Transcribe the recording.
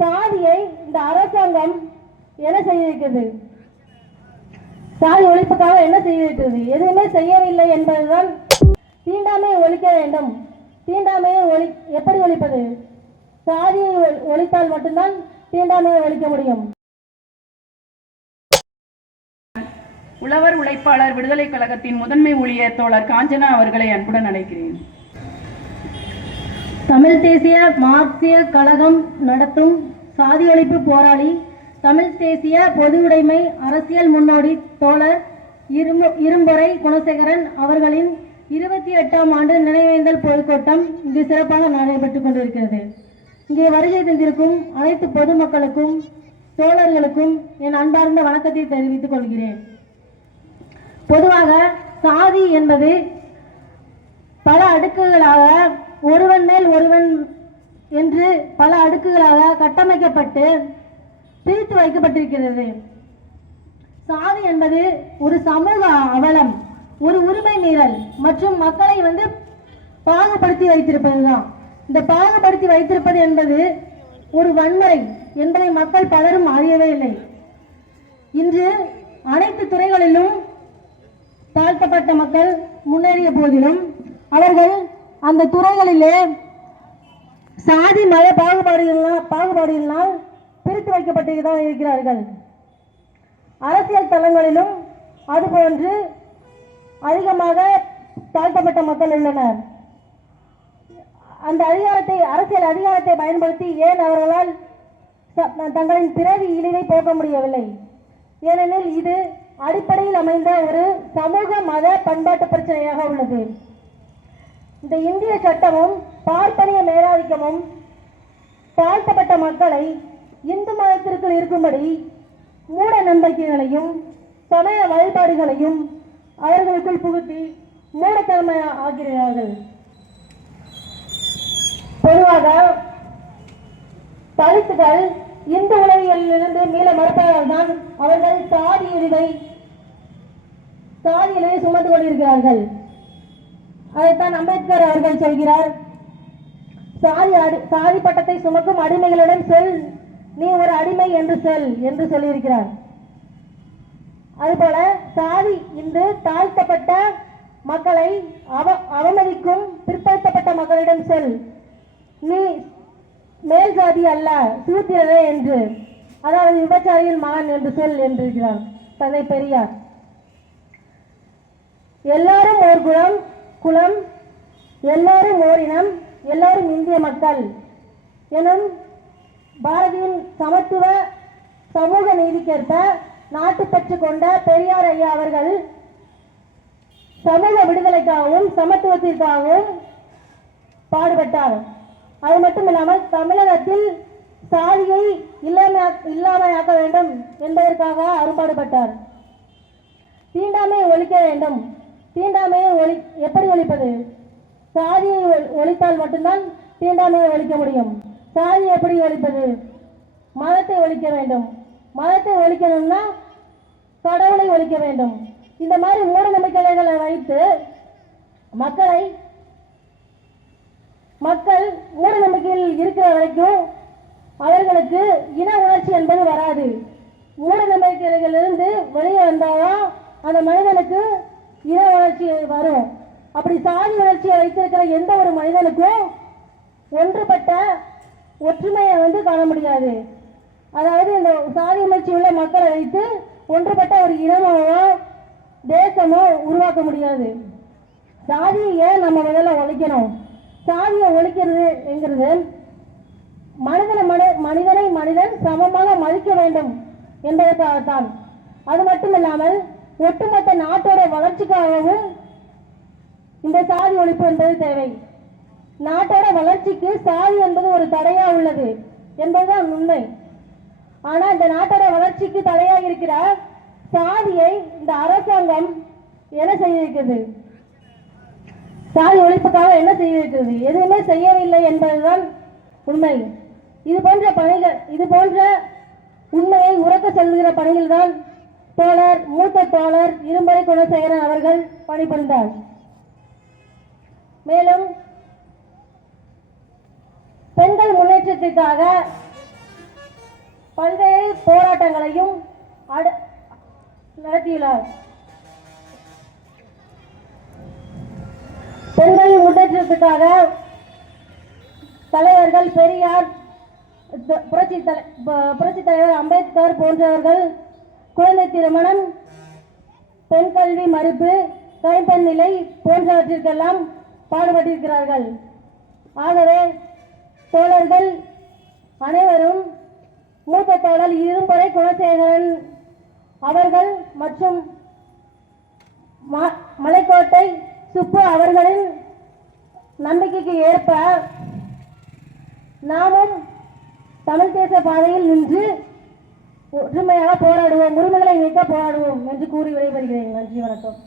சாதியை இந்த அரசாங்கம் என்ன செய்திருக்கிறது? சாதி ஒழிப்புக்காக என்ன செய்திருக்கிறது? எதுவுமே செய்யவில்லை என்பதுதான். தீண்டாமையை ஒழிக்க வேண்டும். தீண்டாமையை எப்படி ஒழிப்பது? சாதியை ஒழித்தால் மட்டும்தான் தீண்டாமையை ஒழிக்க முடியும். உழவர் உழைப்பாளர் விடுதலை கழகத்தின் முதன்மை ஊழியர் தோழர் காஞ்சனா அவர்களை அன்புடன் அழைக்கிறேன். தமிழ் தேசிய மார்க்சிய கழகம் நடத்தும் சாதி ஒழிப்பு போராளி, தமிழ் தேசிய பொது உடைமை அரசியல் முன்னோடி தோழர் இரும்பொறை குணசேகரன் அவர்களின் 28ஆம் ஆண்டு நினைவேந்தல் பொதுக்கூட்டம் இங்கு சிறப்பாக நடைபெற்றுக் கொண்டிருக்கிறது. இங்கே வருகை தந்திருக்கும் அனைத்து பொதுமக்களுக்கும் தோழர்களுக்கும் என் அன்பார்ந்த வணக்கத்தை தெரிவித்துக் கொள்கிறேன். பொதுவாக சாதி என்பது பல அடுக்குகளாக ஒருவன் மேல் ஒருவன் என்று பல அடுக்குகளாக கட்டமைக்கப்பட்டு பிரித்து வைக்கப்பட்டிருக்கிறது. சாதி என்பது ஒரு சமூக அவலம், ஒரு உரிமை மீறல் மற்றும் மக்களை பாகுபடுத்தி வைத்திருப்பதுதான். இந்த பாகுபடுத்தி வைத்திருப்பது என்பது ஒரு வன்முறை என்பதை மக்கள் பலரும் அறியவே இல்லை. இன்று அனைத்து துறைகளிலும் தாழ்த்தப்பட்ட மக்கள் முன்னேறிய போதிலும் அவர்கள் அந்த துறைகளிலே சாதி மத பாகுபாடுகளினால் பிரித்து வைக்கப்பட்டுதான் இருக்கிறார்கள். அரசியல் தளங்களிலும் அதுபோன்று அதிகமாக தாழ்த்தப்பட்ட மக்கள் உள்ளனர். அந்த அரசியல் அதிகாரத்தை பயன்படுத்தி ஏன் அவர்களால் தங்களின் பிறவி இழிவை போக்க முடியவில்லை? ஏனெனில் இது அடிப்படையில் அமைந்த ஒரு சமூக மத பண்பாட்டு பிரச்சனையாக உள்ளது. இந்த இந்திய சட்டமும் பார்ப்பனிய மேலாதிக்கமும் தாழ்த்தப்பட்ட மக்களை இந்து மதத்திற்குள் இருக்கும்படி மூட நம்பிக்கைகளையும் சமய வழிபாடுகளையும் அவர்களுக்குள் புகுத்தி மூடத்தன்மை ஆகிறார்கள். பொதுவாக தலித்துகள் இந்து உலகிலிருந்து மீள மறுப்பதால் தான் அவர்கள் சாதி இழிவை சுமந்து கொண்டிருக்கிறார்கள். அதைத்தான் அம்பேத்கர் அவர்கள் சொல்கிறார், சாதி பட்டத்தை சுமக்கும் அடிமைகளிடம் செல், நீ ஒரு அடிமை என்று செல் என்று சொல்லியிருக்கிறார். அதுபோல சாதி இன்று தாழ்த்தப்பட்ட மக்களை அவமதிக்கும் பிற்படுத்தப்பட்ட மக்களிடம் செல், நீ மேல் ஜாதி அல்ல சூத்திரரே என்று, அதாவது விபச்சாரியின் மகன் என்று செல் என்றிருக்கிறார் தந்தை பெரியார். எல்லாரும் ஓர் குலம், எல்லாரும் ஓரினம், எல்லாரும் இந்திய மக்கள் எனும் பாரதியின் சமத்துவ சமூக நீதிக்கேற்ப நாட்டுப்பற்று கொண்ட பெரியார் ஐயா அவர்கள் சமூக விடுதலைக்காகவும் சமத்துவத்திற்காகவும் பாடுபட்டார். அது மட்டுமில்லாமல் தமிழகத்தில் சாதியை இல்லாமையாக்க வேண்டும் என்பதற்காக அரும்பாடுபட்டார். தீண்டாமையை ஒழிக்க வேண்டும். தீண்டாமையை எப்படி ஒழிப்பது? சாதியை ஒழித்தால் மட்டும்தான் தீண்டாமையை ஒழிக்க முடியும். சாதியை எப்படி ஒழிப்பது? மதத்தை ஒழிக்க வேண்டும். மதத்தை ஒழிக்கணும்னா கடவுளை ஒழிக்க வேண்டும். இந்த மாதிரி மூட நம்பிக்கைகளை வைத்து மக்கள் மூட நம்பிக்கையில் இருக்கிற வரைக்கும் அவர்களுக்கு இன உணர்ச்சி என்பது வராது. மூட நம்பிக்கைகளிலிருந்து வெளியே வந்தாதான் அந்த மனிதனுக்கு இன உணர்ச்சி வரும். அப்படி சாதி உணர்ச்சியை வைத்திருக்கிற எந்த ஒரு மனிதனுக்கும் ஒன்றுபட்ட ஒற்றுமையை காண முடியாது. அதாவது இந்த சாதி உணர்ச்சி உள்ள மக்களை வைத்து ஒன்றுபட்ட ஒரு இனமோ தேசமோ உருவாக்க முடியாது. சாதியை ஏன் நம்ம முதல்ல ஒழிக்கணும்? சாதியை ஒழிக்கிறது என்கிறது மனிதனை மனிதன் சமமாக மதிக்க வேண்டும் என்பதற்காகத்தான். அது மட்டுமில்லாமல் ஒட்டுமொத்த நாட்டோட வளர்ச்சிக்காகவும் இந்த சாதி ஒழிப்பு என்பது தேவை. நாட்டோட வளர்ச்சிக்கு சாதி என்பது ஒரு தடையா உள்ளது என்பதுதான் உண்மை. ஆனா இந்த நாட்டோட வளர்ச்சிக்கு தடையாக இருக்கிற சாதியை இந்த அரசாங்கம் என்ன செய்திருக்கிறது? சாதி ஒழிப்புக்காக என்ன செய்திருக்கிறது? எதுவுமே செய்யவில்லை என்பதுதான் உண்மை. இது போன்ற உண்மையை உறக்க சொல்கிற பணியில் தான் மூத்த தோழர் இரும்பொறை குணசேகரன் அவர்கள் பணிபுரிந்தார். மேலும் பெண்கள் முன்னேற்றத்திற்காக பல்வேறு போராட்டங்களையும் நடத்தியுள்ளார். பெண்களின் முன்னேற்றத்துக்காக தலைவர்கள் பெரியார், புரட்சி தலைவர் அம்பேத்கர் போன்றவர்கள் குழந்தை திருமணம், பெண் கல்வி மறுப்பு, கைம்பெண் நிலை போன்றவற்றிற்கெல்லாம் பாடுபட்டிருக்கிறார்கள். ஆகவே தோழர்கள் அனைவரும் மூத்த தோழர் இரும்பறை குணசேகரன் அவர்கள் மற்றும் மலைக்கோட்டை சுப்பு அவர்களின் நம்பிக்கைக்கு ஏற்ப நாமும் தமிழ் தேச பாதையில் நின்று ஒற்றுமையாக போராடுவோம், உரிமைகளை நீக்க போராடுவோம் என்று கூறி விடைபெறுகிறேன். நன்றி, வணக்கம்.